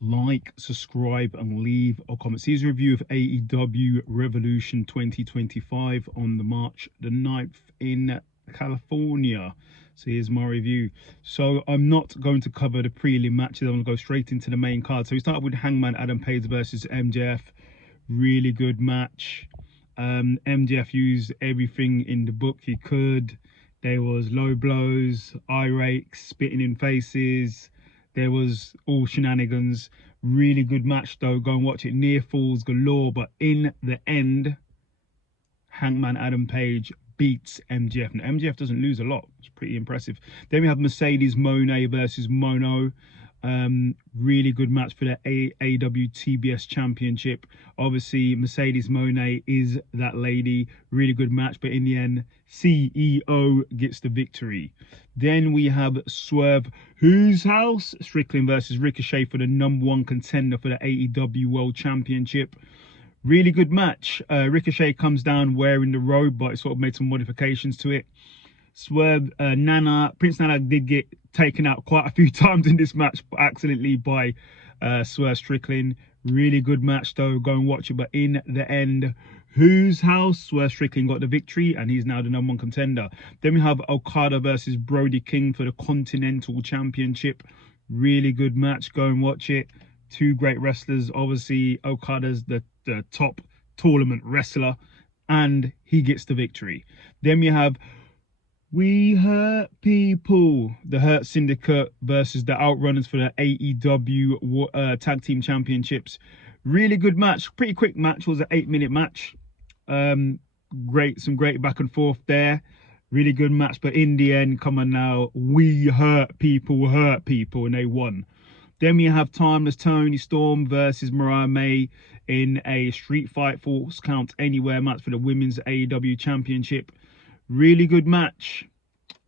like, subscribe, and leave a comment. Season review of Aew Revolution 2025 on the March the 9th in California. So here's my review. So I'm not going to cover the prelim matches. I'm going to go straight into the main card. So we start with Hangman Adam Page versus MJF. Really good match. MJF used everything in the book he could. There was low blows, eye rakes, spitting in faces. There was all shenanigans. Really good match though. Go and watch it. Near falls galore. But in the end, Hangman Adam Page beats MJF. Now, MJF doesn't lose a lot. It's pretty impressive. Then we have Mercedes Moné versus Mono. Really good match for the AEW TBS Championship. Obviously, Mercedes Moné is that lady. Really good match, but in the end, CEO gets the victory. Then we have Swerve, whose house? Strickland versus Ricochet for the #1 contender for the AEW World Championship. Really good match. Ricochet comes down wearing the robe, but it sort of made some modifications to it. Swerve, Prince Nana did get taken out quite a few times in this match accidentally by Swerve Strickland. Really good match though. Go and watch it. But in the end, whose house? Swerve Strickland got the victory and he's now the #1 contender. Then we have Okada versus Brody King for the Continental Championship. Really good match. Go and watch it. Two great wrestlers. Obviously, Okada's the top tournament wrestler and he gets the victory. Then we have We Hurt People, the Hurt Syndicate versus the Outrunners for the AEW Tag Team Championships. Really good match. Pretty quick match. It was an 8-minute match. Some great back and forth there. Really good match. But in the end, come on now, We Hurt People, and they won. Then we have Timeless Tony Storm versus Mariah May in a Street Fight Falls Count Anywhere match for the Women's AEW Championship. Really good match.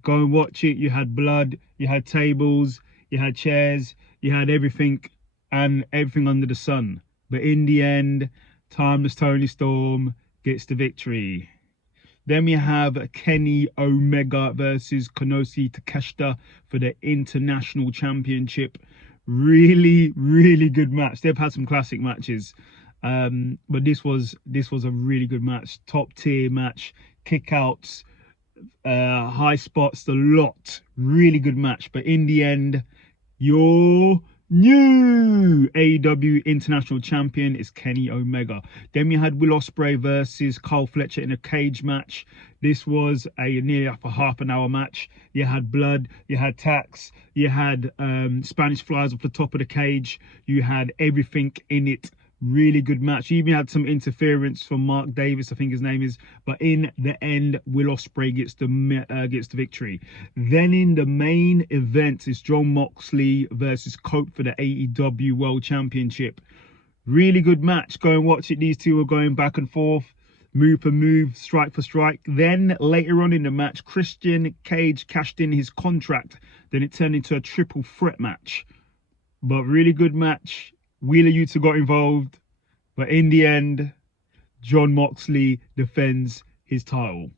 Go and watch it. You had blood, you had tables, you had chairs, you had everything and everything under the sun. But in the end, Timeless Tony Storm gets the victory. Then we have Kenny Omega versus Konosuke Takeshita for the International Championship. Really good match. They've had some classic matches. But this was a really good match. Top tier match. Kickouts, high spots, the lot. Really good match. But in the end, your new AEW International Champion is Kenny Omega. Then we had Will Ospreay versus Carl Fletcher in a cage match. This was a nearly up a half an hour match. You had blood, you had tacks, you had Spanish flies off the top of the cage. You had everything in it. Really good match. You even had some interference from Mark Davis, I think his name is. But in the end, Will Ospreay gets the victory. Then in the main event is Jon Moxley versus Cope for the AEW World Championship. Really good match. Go and watch it. These two are going back and forth, move for move, strike for strike. Then later on in the match, Christian Cage cashed in his contract. Then it turned into a triple threat match. But really good match. Wheeler Yuta got involved, but in the end, Jon Moxley defends his title.